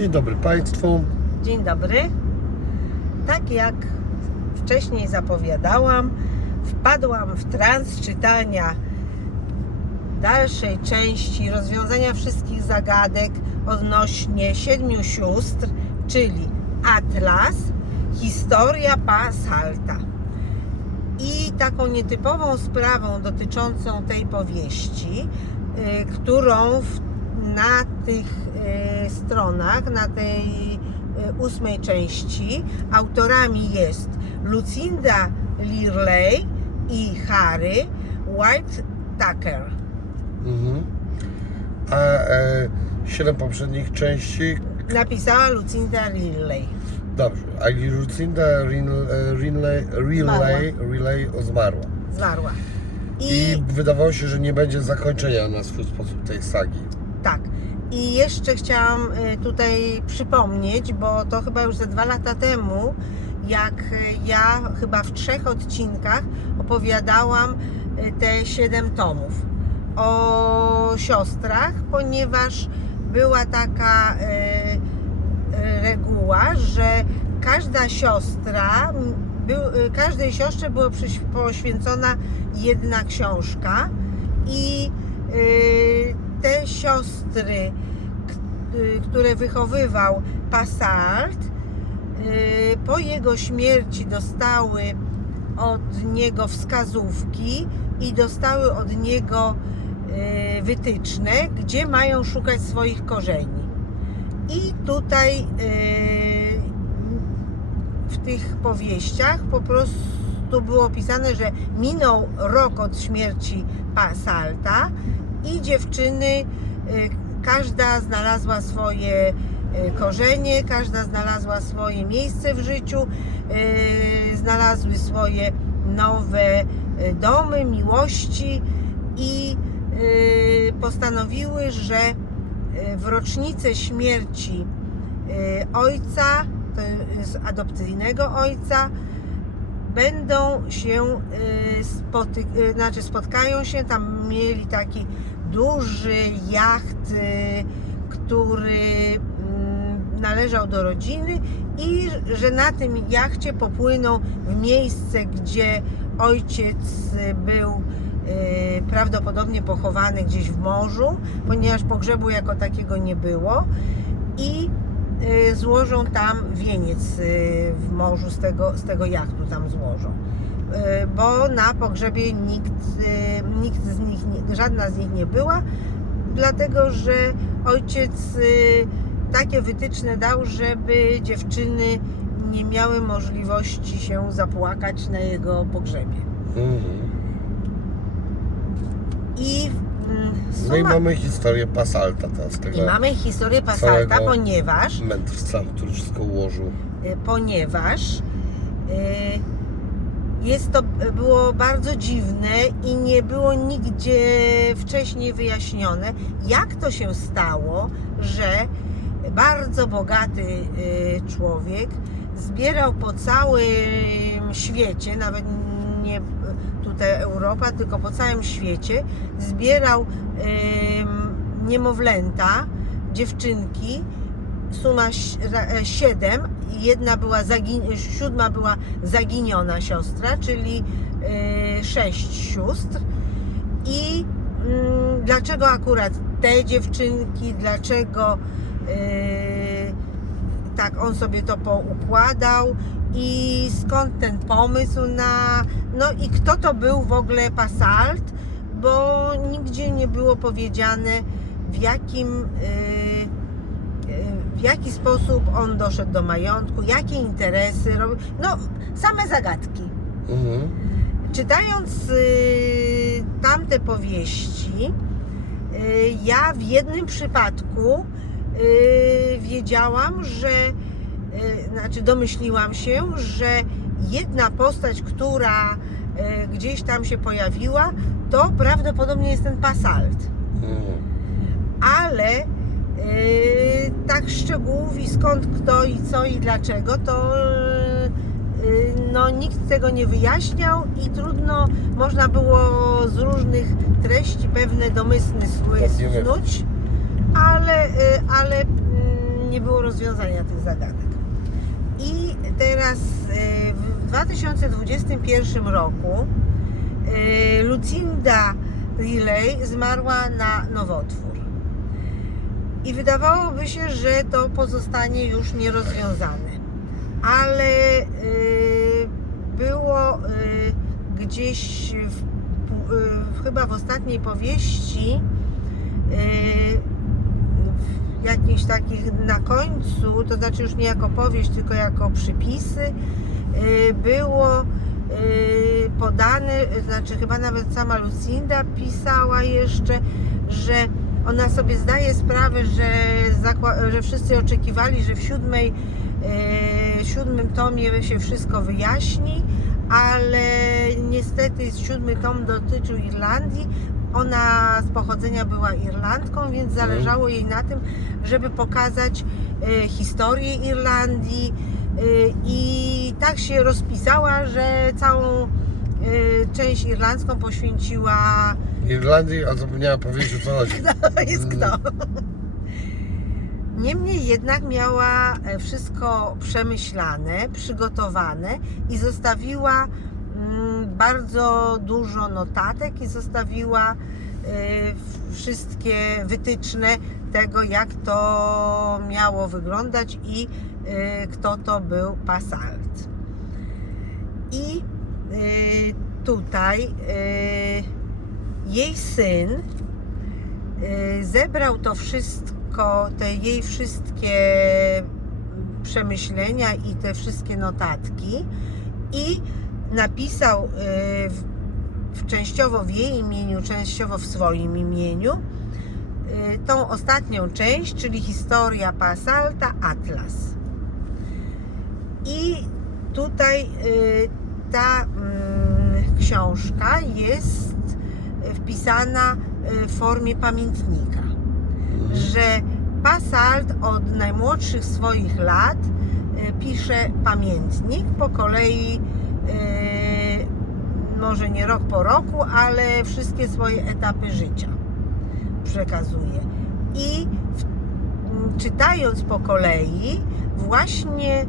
Dzień dobry Państwu. Dzień dobry. Tak jak wcześniej zapowiadałam, wpadłam w trans czytania dalszej części rozwiązania wszystkich zagadek odnośnie siedmiu sióstr, czyli Atlas, historia Pasalta. I taką nietypową sprawą dotyczącą tej powieści, y, którą w, na tych y, stronach, na tej y, ósmej części autorami jest Lucinda Lirley i Harry White Tucker. Mhm. A e, siedem poprzednich części. Napisała Lucinda Lirley. Dobrze. A i Lucinda Rinley, Rinley, Rinley, zmarła. Zmarła. I wydawało się, że nie będzie zakończenia na swój sposób tej sagi. Tak. I jeszcze chciałam y, tutaj przypomnieć, bo to chyba już ze dwa lata temu, jak y, ja chyba w trzech odcinkach opowiadałam y, te siedem tomów o siostrach, ponieważ była taka reguła, że każda siostra, każdej siostrze była poświęcona jedna książka i siostry, y, które wychowywał Passart, y, po jego śmierci dostały od niego wskazówki i dostały od niego y, wytyczne, gdzie mają szukać swoich korzeni. I tutaj w tych powieściach po prostu było opisane, że minął rok od śmierci Pasalta i dziewczyny, każda znalazła swoje y, korzenie, każda znalazła swoje miejsce w życiu, y, znalazły swoje nowe y, domy, miłości i y, postanowiły, że y, w rocznicę śmierci y, ojca, adopcyjnego ojca, będą się y, y, znaczy spotkają się, tam mieli taki duży jacht, y, który mm, należał do rodziny i że na tym jachcie popłyną w miejsce, gdzie ojciec był y, prawdopodobnie pochowany gdzieś w morzu, ponieważ pogrzebu jako takiego nie było i y, złożą tam wieniec w morzu z tego, z tego jachtu tam złożą. Y, Bo na pogrzebie nikt, y, nikt z nich, żadna z nich nie była, dlatego że ojciec y, takie wytyczne dał, żeby dziewczyny nie miały możliwości się zapłakać na jego pogrzebie. Mhm. I mm, No i suma, mamy historię Pasalta teraz, tego i mamy historię Pasalta, ponieważ mędrca, który wszystko ułożył. ponieważ y, jest to było bardzo dziwne i nie było nigdzie wcześniej wyjaśnione, jak to się stało, że bardzo bogaty y, człowiek zbierał po całym świecie, nawet nie tutaj Europa, tylko po całym świecie, zbierał niemowlęta, dziewczynki, suma ś- ra- e, siedem, jedna była zagin- siódma była zaginiona siostra, czyli y, sześć sióstr. I mm, dlaczego akurat te dziewczynki, dlaczego y, tak on sobie to poukładał i skąd ten pomysł na. No i kto to był w ogóle Passalt, bo nigdzie nie było powiedziane w jakim. y, y, w jaki sposób on doszedł do majątku, jakie interesy robił. No, same zagadki. Mhm. Czytając y, tamte powieści, y, ja w jednym przypadku y, wiedziałam, że, y, znaczy domyśliłam się, że jedna postać, która y, gdzieś tam się pojawiła, to prawdopodobnie jest ten Passalt Mhm. ale tak szczegółów i skąd kto i co i dlaczego, to yy, no, nikt tego nie wyjaśniał i trudno można było z różnych treści pewne domysły Pewnie. snuć, ale, yy, ale mm, nie było rozwiązania tych zagadek. I teraz w 2021 roku Lucinda Riley zmarła na nowotwór. I wydawałoby się, że to pozostanie już nierozwiązane. Ale e, było e, gdzieś w, e, chyba w ostatniej powieści w jakichś takich na końcu, to znaczy już nie jako powieść, tylko jako przypisy, y, było y, podane, znaczy chyba nawet sama Lucinda pisała jeszcze, że ona sobie zdaje sprawę, że, że wszyscy oczekiwali, że w siódmej, y, siódmym tomie się wszystko wyjaśni, ale niestety siódmy tom dotyczył Irlandii. Ona z pochodzenia była Irlandką, więc zależało jej na tym, żeby pokazać e, historię Irlandii e, i tak się rozpisała, że całą e, część irlandzką poświęciła Irlandii, a zapomniałem powiedzieć o co chodzi. kto jest kto. Niemniej jednak miała e, wszystko przemyślane, przygotowane i zostawiła mm, bardzo dużo notatek i zostawiła e, wszystkie wytyczne tego, jak to miało wyglądać i e, kto to był Passart. I tutaj e, jej syn y, zebrał to wszystko, te jej wszystkie przemyślenia i te wszystkie notatki i napisał y, w, częściowo w jej imieniu, częściowo w swoim imieniu y, tą ostatnią część, czyli historia Pasalta Atlas. I tutaj y, ta mm, książka jest wpisana y, w formie pamiętnika, że Passalt od najmłodszych swoich lat y, pisze pamiętnik po kolei, y, może nie rok po roku, ale wszystkie swoje etapy życia przekazuje. I czytając po kolei, właśnie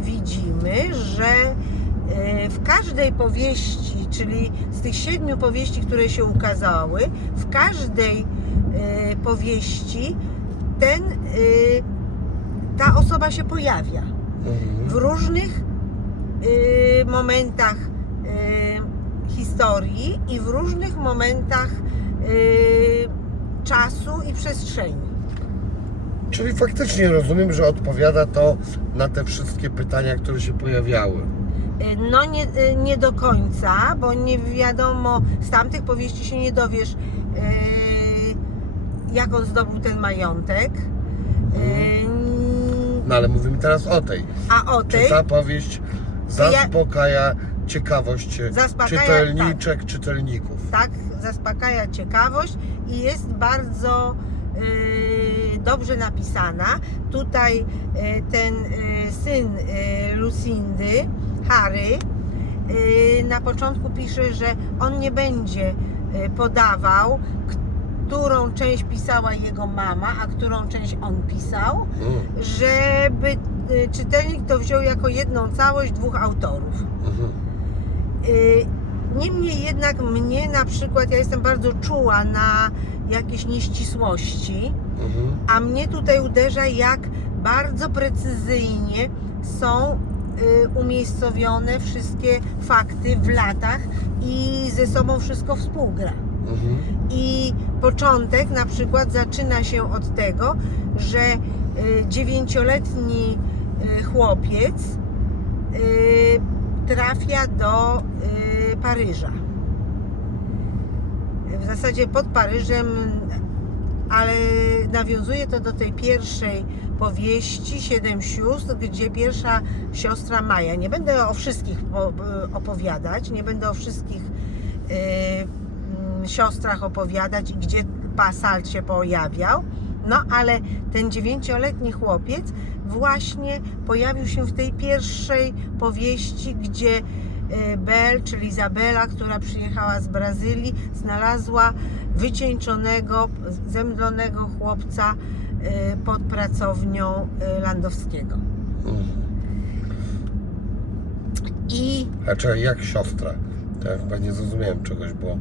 widzimy, że w każdej powieści, czyli z tych siedmiu powieści, które się ukazały, w każdej y, powieści ten, y, ta osoba się pojawia w Mhm. różnych y, momentach historii i w różnych momentach czasu i przestrzeni. Czyli faktycznie rozumiem, że odpowiada to na te wszystkie pytania, które się pojawiały. Y, No nie, y, nie do końca, bo nie wiadomo, z tamtych powieści się nie dowiesz, y, jak on zdobył ten majątek. No ale mówimy teraz o tej. A o Czy tej, ta powieść ja- zaspokaja ciekawość Zaspokaja, czytelniczek, czytelników? tak, zaspokaja ciekawość i jest bardzo y, dobrze napisana. Tutaj y, ten y, syn y, Lucindy, Harry, y, na początku pisze, że on nie będzie y, podawał, którą część pisała jego mama, a którą część on pisał, Mm, żeby y, czytelnik to wziął jako jedną całość dwóch autorów. mhm. Niemniej jednak mnie na przykład, ja jestem bardzo czuła na jakieś nieścisłości, Mhm. a mnie tutaj uderza, jak bardzo precyzyjnie są umiejscowione wszystkie fakty w latach i ze sobą wszystko współgra. Mhm. I początek na przykład zaczyna się od tego, że y, dziewięcioletni y, chłopiec y, trafia do y, Paryża. W zasadzie pod Paryżem, ale nawiązuje to do tej pierwszej powieści Siedem sióstr, gdzie pierwsza siostra Maja. Nie będę o wszystkich po- opowiadać, nie będę o wszystkich y, siostrach opowiadać i gdzie Passal się pojawiał. No ale ten dziewięcioletni chłopiec właśnie pojawił się w tej pierwszej powieści, gdzie y, Belle, czyli Izabela, która przyjechała z Brazylii, znalazła wycieńczonego, zemdlonego chłopca pod pracownią y, Landowskiego. Mhm. I A czekaj, jak siostra? To ja chyba nie zrozumiałem czegoś, bo...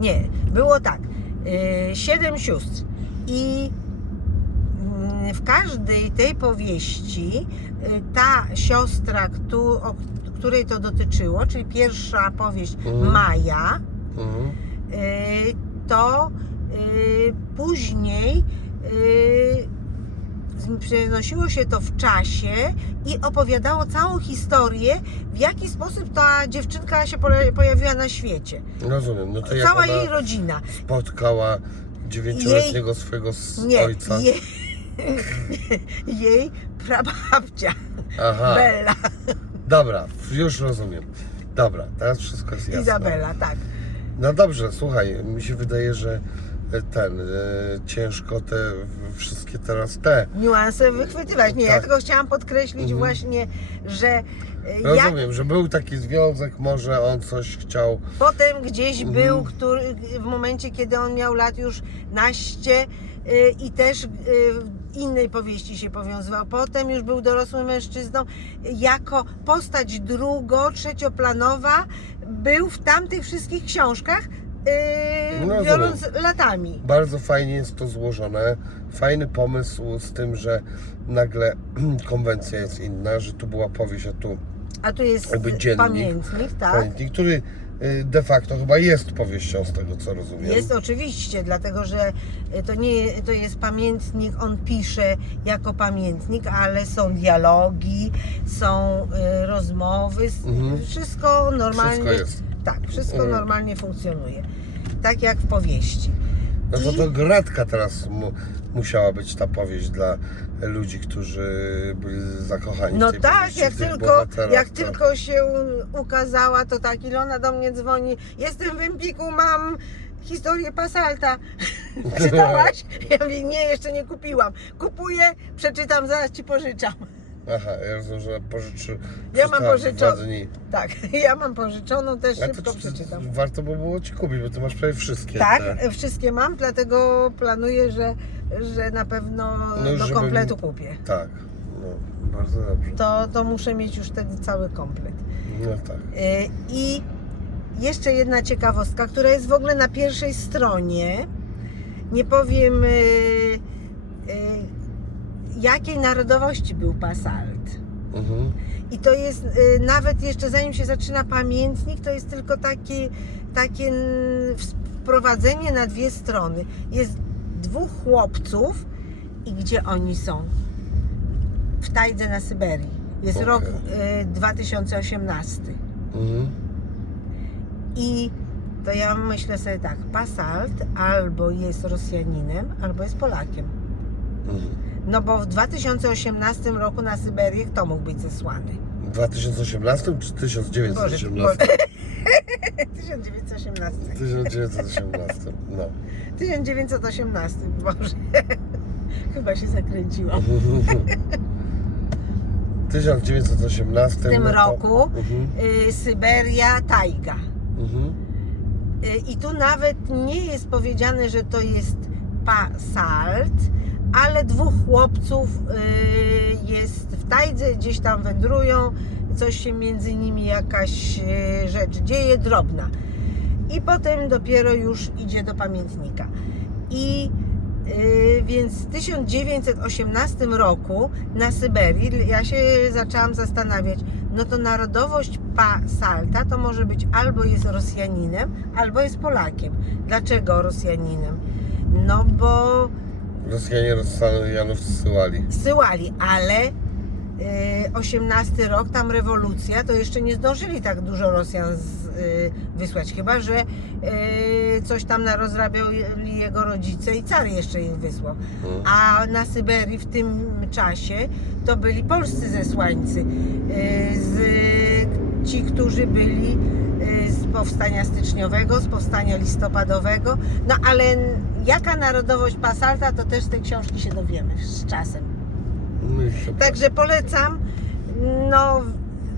nie, było tak. y, Siedem sióstr. I mm, w każdej tej powieści y, ta siostra, której to dotyczyło, czyli pierwsza powieść Mhm. Maja, Mhm. y, to y, później y, z- przenosiło się to w czasie i opowiadało całą historię, w jaki sposób ta dziewczynka się pojawiła na świecie. Rozumiem. No to jak Cała jej rodzina. spotkała dziewięcioletniego swojego s- Nie, ojca. jej, jej prababcia Aha, Bella, dobra, już rozumiem. Dobra, teraz wszystko jest jasne. Izabela, tak. No dobrze, słuchaj, mi się wydaje, że ten, e, ciężko te wszystkie teraz te. Niuanse wychwytywać. Nie, ja Tak. tylko chciałam podkreślić Mhm. właśnie, że jak Rozumiem, że był taki związek, może on coś chciał. Potem gdzieś Mhm. był, który, w momencie, kiedy on miał lat już naście i też y, w innej powieści się powiązywał. Potem już był dorosłym mężczyzną. Jako postać drugo, trzecioplanowa był w tamtych wszystkich książkach, y, No, biorąc latami. Bardzo fajnie jest to złożone. Fajny pomysł z tym, że nagle konwencja jest inna, że tu była powieść, a tu A tu jest Jakby dziennik. pamiętnik, tak? pamiętnik, który y, de facto chyba jest powieścią z tego co rozumiem. Jest oczywiście, dlatego że y, to nie to jest pamiętnik, on pisze jako pamiętnik, ale są dialogi, są y, rozmowy, s- Mhm. wszystko normalnie. Wszystko jest. Tak, wszystko Mhm. normalnie funkcjonuje. Tak jak w powieści. No to I- to gratka teraz mu, musiała być ta powieść dla ludzi, którzy byli zakochani No w tej tak, powieści, jak w tych tylko, jak to- tylko się ukazała, to tak, Ilona do mnie dzwoni, jestem w Empiku, mam historię Pasalta. Czytałaś? Ja mówię, nie, jeszcze nie kupiłam. Kupuję, przeczytam, zaraz ci pożyczam. Aha, ja rozumiem, że pożyczy. Ja mam przeczytałem pożyczo- dwa dni. Tak, ja mam pożyczoną, też szybko to czy- przeczytam. warto by było ci kupić, bo ty masz prawie wszystkie. Tak, te. wszystkie mam, dlatego planuję, że, że na pewno No, do kompletu kupię. Tak, no, bardzo dobrze. To, to muszę mieć już wtedy cały komplet. No tak. Y, I jeszcze jedna ciekawostka, która jest w ogóle na pierwszej stronie. Nie powiem, y, jakiej narodowości był Pasalt. Mhm. I to jest y, nawet jeszcze zanim się zaczyna pamiętnik, to jest tylko takie, takie wprowadzenie na dwie strony. Jest dwóch chłopców i gdzie oni są? W Tajdze na Syberii. Jest Okej. rok y, 2018. Mhm. I to ja myślę sobie tak, Pasalt albo jest Rosjaninem, albo jest Polakiem. Mhm. No bo w 2018 roku na Syberię kto mógł być zesłany? W 2018 czy 1918? Boże, 1918. 1918, no. 1918, Boże. Chyba się zakręciłam. W 1918 W tym no to- roku Mhm, y, Syberia, tajga. mhm. Y, I tu nawet nie jest powiedziane, że to jest Pasalt, ale dwóch chłopców y, jest w tajdze, gdzieś tam wędrują, coś się między nimi jakaś y, rzecz dzieje, drobna. I potem dopiero już idzie do pamiętnika. I y, więc w 1918 roku na Syberii ja się zaczęłam zastanawiać, no to narodowość Pasalta to może być albo jest Rosjaninem, albo jest Polakiem. Dlaczego Rosjaninem? No bo Rosjanie Rosjanów zsyłali. zsyłali, ale y, 18 rok, tam rewolucja, to jeszcze nie zdążyli tak dużo Rosjan z, y, wysłać, chyba że y, coś tam narozrabiali jego rodzice i car jeszcze ich wysłał. Mhm. A na Syberii w tym czasie to byli polscy zesłańcy, y, z, ci, którzy byli y, z powstania styczniowego, z powstania listopadowego. No ale jaka narodowość Pasalta, to też z tej książki się dowiemy z czasem. No. Także polecam. No,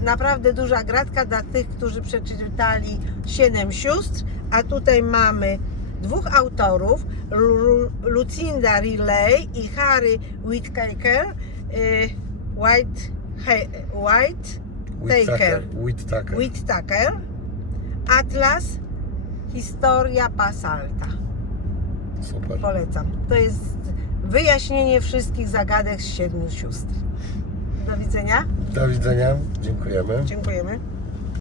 naprawdę duża gratka dla tych, którzy przeczytali Siedem sióstr, a tutaj mamy dwóch autorów, Lu- Lucinda Riley i Harry Whittaker, y, White, White Taker. Whittaker. Whittaker, Atlas, Historia Pasalta. Super. Polecam. To jest wyjaśnienie wszystkich zagadek z siedmiu sióstr. Do widzenia. Do widzenia. Dziękujemy. Dziękujemy.